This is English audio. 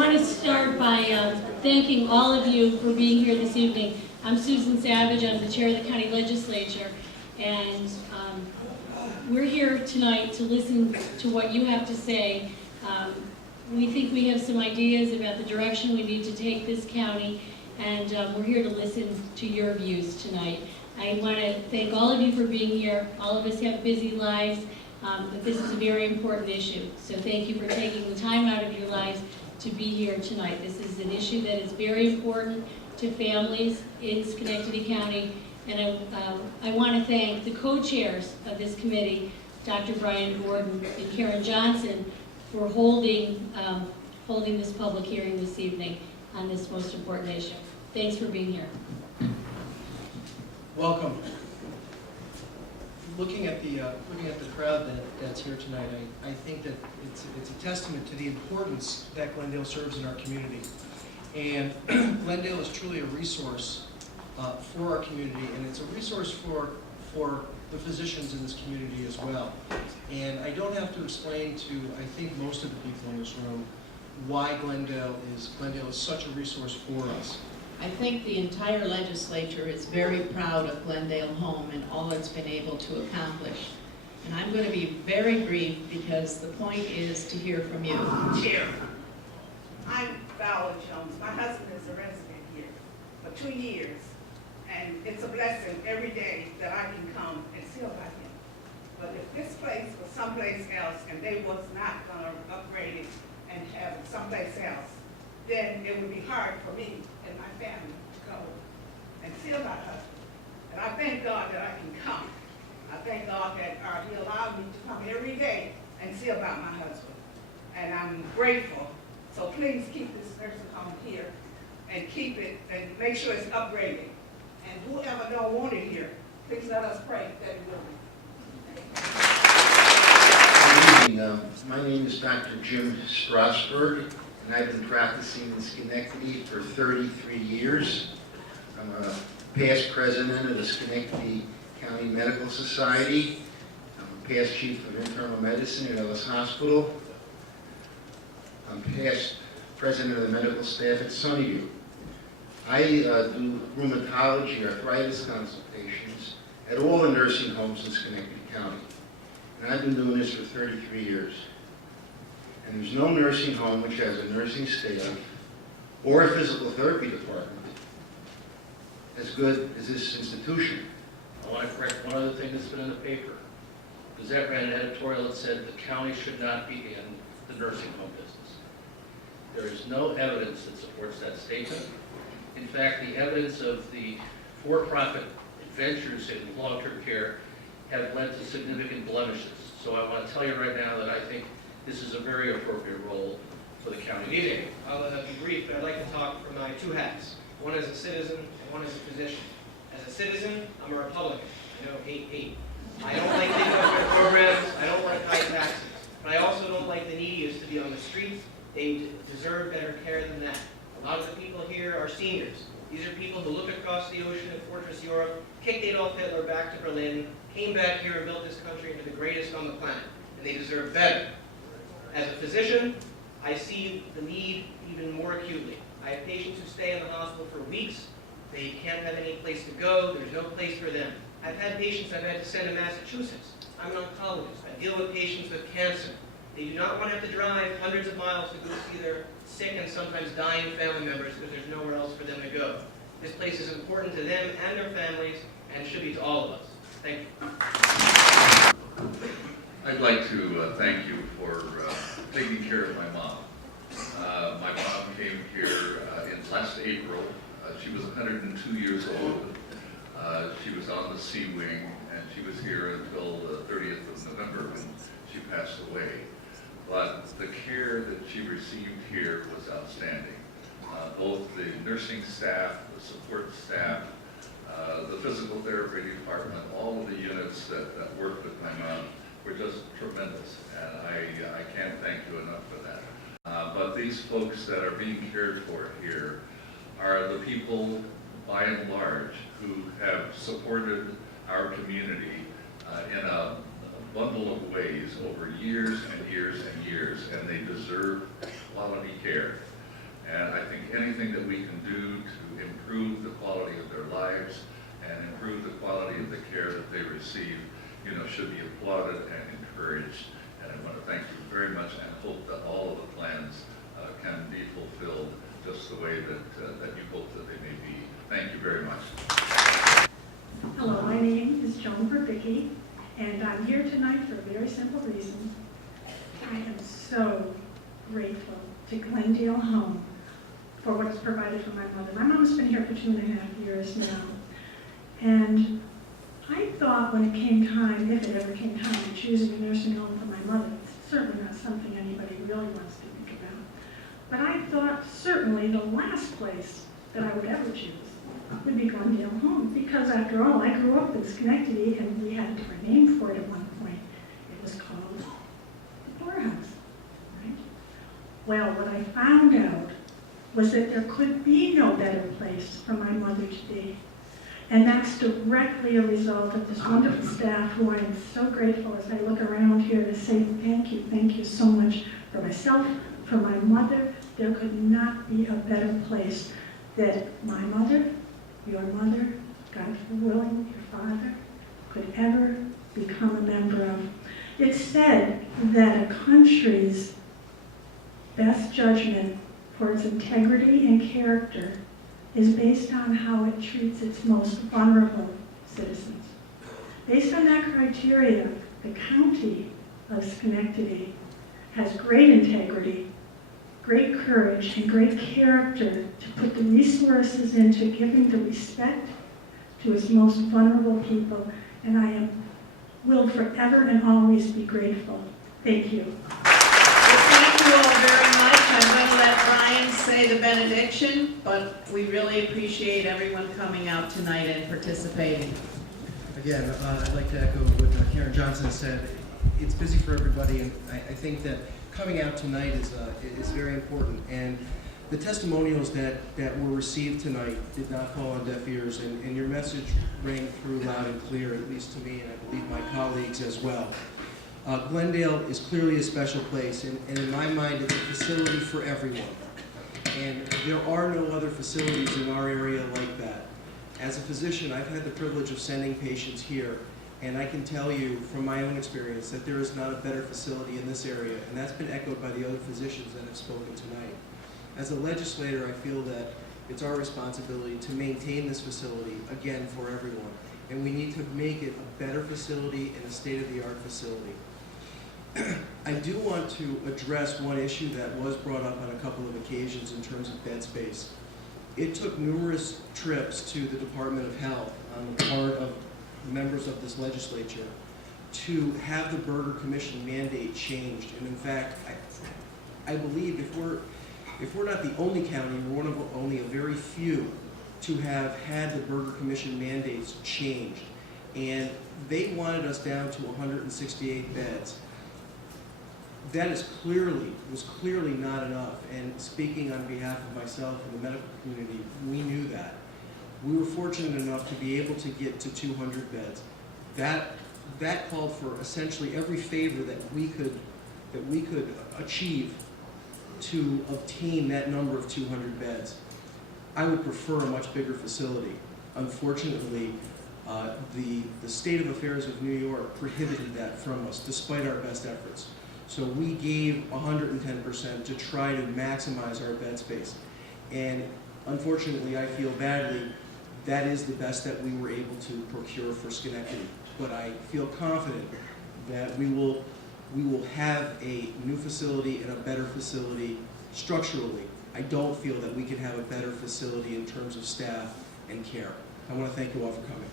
want to start by thanking all of you for being here this evening. I'm Susan Savage. I'm the chair of the county legislature, and we're here tonight to listen to what you have to say. We think we have some ideas about the direction we need to take this county, and we're here to listen to your views tonight. I want to thank all of you for being here. All of us have busy lives, but this is a very important issue. So thank you for taking the time out of your lives to be here tonight. This is an issue that is very important to families in Schenectady County, and I want to thank the co-chairs of this committee, Dr. Brian Gordon and Karen Johnson, for holding this public hearing this evening on this most important issue. Thanks for being here. Welcome. Looking at the crowd that's here tonight, I think that it's a testament to the importance that Glendale serves in our community. And Glendale is truly a resource for our community, and it's a resource for the physicians in this community as well. And I don't have to explain to, I think, most of the people in this room why Glendale is such a resource for us. I think the entire legislature is very proud of Glendale Home and all it's been able to accomplish. And I'm going to be very brief because the point is to hear from you. Chair, I'm Val Jones. My husband is a resident here for 2 years, and it's a blessing every day that I can come and see about him. But if this place was someplace else and they was not going to upgrade it and have it someplace else, then it would be hard for me and my family to go and see about her. And I thank God that I can come. I thank God that He allowed me to come every day and see about my husband. And I'm grateful. So please keep this nursing home here and keep it and make sure it's upgraded. And whoever don't want it here, please let us pray that it will be. Good evening. My name is Dr. Jim Strasberg, and I've been practicing in Schenectady for 33 years. I'm a past president of the Schenectady County Medical Society. I'm a past chief of internal medicine at Ellis Hospital. I'm past president of the medical staff at Sunnyview. I do rheumatology, arthritis consultations at all the nursing homes in Schenectady County. And I've been doing this for 33 years. And there's no nursing home which has a nursing staff or a physical therapy department as good as this institution. I want to correct one other thing that's been in the paper. Gazette ran an editorial that said the county should not be in the nursing home business. There is no evidence that supports that statement. In fact, the evidence of the for-profit ventures in long-term care have led to significant blemishes. So I want to tell you right now that I think this is a very appropriate role for the county. Good evening. I'll be brief, but I'd like to talk from my two hats. One as a citizen and one as a physician. As a citizen, I'm a Republican. I know, hate. I don't like big welfare programs. I don't like high taxes. But I also don't like the neediest to be on the streets. They deserve better care than that. A lot of the people here are seniors. These are people who look across the ocean at Fortress Europe, kicked Adolf Hitler back to Berlin, came back here and built this country into the greatest on the planet. And they deserve better. As a physician, I see the need even more acutely. I have patients who stay in the hospital for weeks. They can't have any place to go. There's no place for them. I've had patients I've had to send to Massachusetts. I'm an oncologist. I deal with patients with cancer. They do not want to have to drive hundreds of miles to go see their sick and sometimes dying family members because there's nowhere else for them to go. This place is important to them and their families and should be to all of us. Thank you. I'd like to thank you for taking care of my mom. My mom came here in last April. She was 102 years old. She was on the C wing, and she was here until the 30th of November when she passed away. But the care that she received here was outstanding. Both the nursing staff, the support staff, the physical therapy department, all of the units that worked with my mom were just tremendous, and I can't thank you enough for that. But these folks that are being cared for here are the people, by and large, who have supported our community in a bundle of ways over years and years and years, and they deserve quality care. anything that we can do to improve the quality of their lives and improve the quality of the care that they receive, should be applauded and encouraged. And I want to thank you very much and hope that all of the plans can be fulfilled just the way that you hope that they may be. Thank you very much. Hello, my name is Joan Verbicki, and I'm here tonight for a very simple reason. I am so grateful to Glendale Home for what it's provided for my mother. My mom's been here for 2.5 years now, and I thought when it came time, if it ever came time, to choosing a nursing home for my mother, it's certainly not something anybody really wants to think about. But I thought certainly the last place that I would ever choose would be Glendale Home, because after all, I grew up in Schenectady, and we had a different name for it at one point. It was called the Poorhouse, right? Well, what I found out was that there could be no better place for my mother to be. And that's directly a result of this wonderful staff who I am so grateful as I look around here to say thank you so much for myself, for my mother. There could not be a better place that my mother, your mother, God willing, your father, could ever become a member of. It's said that a country's best judgment for its integrity and character is based on how it treats its most vulnerable citizens. Based on that criteria, the county of Schenectady has great integrity, great courage, and great character to put the resources into giving the respect to its most vulnerable people, and I will forever and always be grateful. Thank you. Thank you all very much. I'm going to let Brian say the benediction, but we really appreciate everyone coming out tonight and participating. Again, I'd like to echo what Karen Johnson said. It's busy for everybody, and I think that coming out tonight is very important. And the testimonials that were received tonight did not fall on deaf ears, and your message rang through loud and clear, at least to me, and I believe my colleagues as well. Glendale is clearly a special place, and in my mind, it's a facility for everyone. And there are no other facilities in our area like that. As a physician, I've had the privilege of sending patients here, and I can tell you from my own experience that there is not a better facility in this area, and that's been echoed by the other physicians that have spoken tonight. As a legislator, I feel that it's our responsibility to maintain this facility, again, for everyone. And we need to make it a better facility and a state-of-the-art facility. I do want to address one issue that was brought up on a couple of occasions in terms of bed space. It took numerous trips to the Department of Health on the part of members of this legislature to have the Burger Commission mandate changed. And in fact, I believe if we're not the only county, we're one of only a very few to have had the Burger Commission mandates changed. And they wanted us down to 168 beds. That was clearly not enough, and speaking on behalf of myself and the medical community, we knew that. We were fortunate enough to be able to get to 200 beds. That called for essentially every favor that we could achieve to obtain that number of 200 beds. I would prefer a much bigger facility. Unfortunately, the state of affairs of New York prohibited that from us, despite our best efforts. So we gave 110% to try to maximize our bed space. And unfortunately, I feel badly, that is the best that we were able to procure for Schenectady. But I feel confident that we will have a new facility and a better facility structurally. I don't feel that we can have a better facility in terms of staff and care. I want to thank you all for coming.